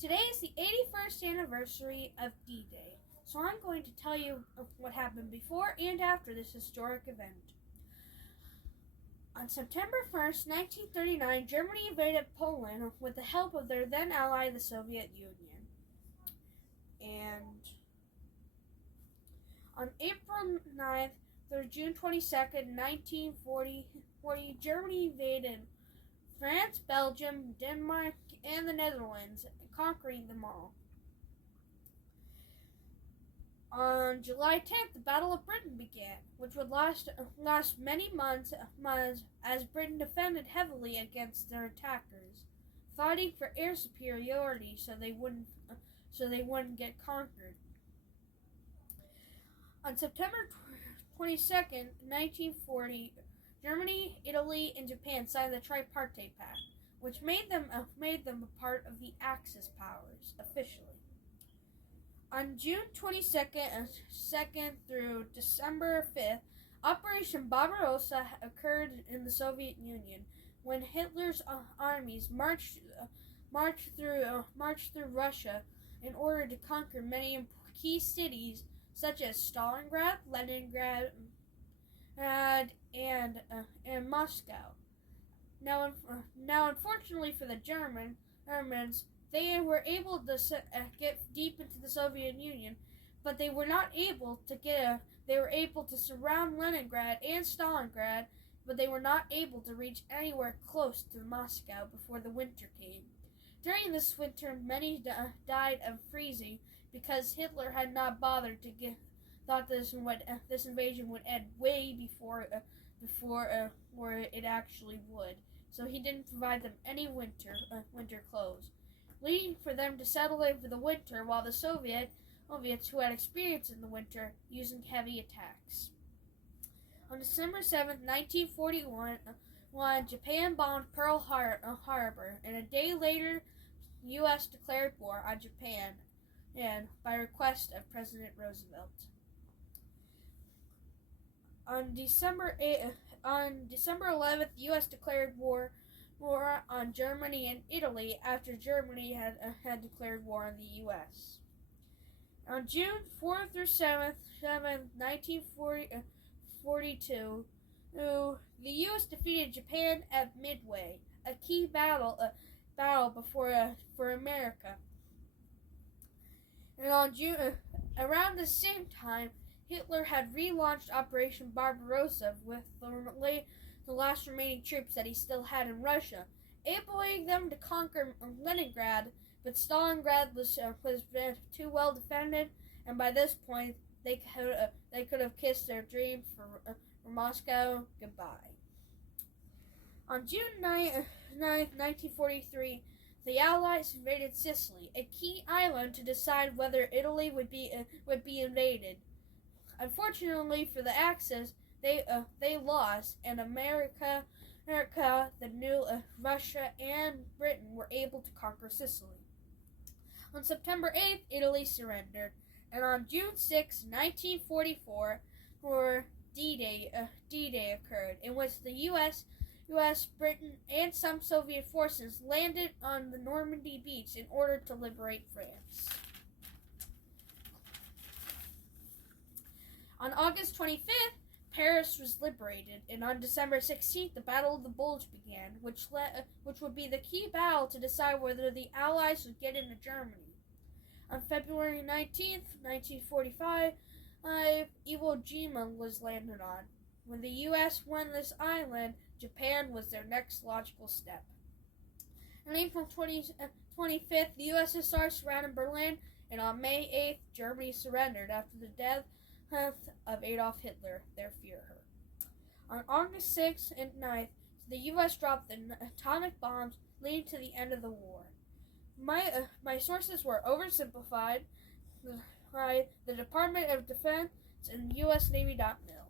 Today is the 81st anniversary of D-Day, so I'm going to tell you what happened before and after this historic event. On September 1st, 1939, Germany invaded Poland with the help of their then ally, the Soviet Union. And on April 9th through June 22nd, 1940, Germany invaded France, Belgium, Denmark, and the Netherlands, conquering them all. On July 10th, the Battle of Britain began, which would last many months as Britain defended heavily against their attackers, fighting for air superiority so they wouldn't get conquered. On September 22nd, 1940, Germany, Italy, and Japan signed the Tripartite Pact, which made them a part of the Axis powers officially. On June 22nd through December 5th, Operation Barbarossa occurred in the Soviet Union when Hitler's armies marched through Russia in order to conquer many key cities such as Stalingrad, Leningrad, and Moscow. Now, unfortunately for the Germans, they were able to get deep into the Soviet Union, but they were not able to They were able to surround Leningrad and Stalingrad, but they were not able to reach anywhere close to Moscow before the winter came. During this winter, many died of freezing because Hitler had not bothered to thought this invasion would end way before it actually would. So he didn't provide them any winter clothes, leading for them to settle over the winter while the Soviets, who had experience in the winter, using heavy attacks. On December 7th, 1941, Japan bombed Pearl Harbor, and a day later, the U.S. declared war on Japan, and by request of President Roosevelt. On December 11th, the U.S. declared war on Germany and Italy after Germany had declared war on the U.S. On June 4th through 7th, 1942, the U.S. defeated Japan at Midway, a key battle for America. And on around the same time, Hitler had relaunched Operation Barbarossa with the last remaining troops that he still had in Russia, enabling them to conquer Leningrad, but Stalingrad was too well defended, and by this point they could have kissed their dreams for Moscow goodbye. On June 9th, 1943, the Allies invaded Sicily, a key island to decide whether Italy would be invaded. Unfortunately for the Axis, they lost, and America, the new Russia, and Britain were able to conquer Sicily. On September 8th, Italy surrendered, and on June 6, 1944, D-Day occurred, in which the U.S., Britain, and some Soviet forces landed on the Normandy beach in order to liberate France. On August 25th, Paris was liberated, and on December 16th, the Battle of the Bulge began, which would be the key battle to decide whether the Allies would get into Germany. On February 19th, 1945, Iwo Jima was landed on. When the U.S. won this island, Japan was their next logical step. On April 25th, the USSR surrounded Berlin, and on May 8th, Germany surrendered after the death of Adolf Hitler, their Führer. On August 6th and 9th, the U.S. dropped the atomic bombs, leading to the end of the war. My sources were oversimplified by the Department of Defense and USNavy.mil.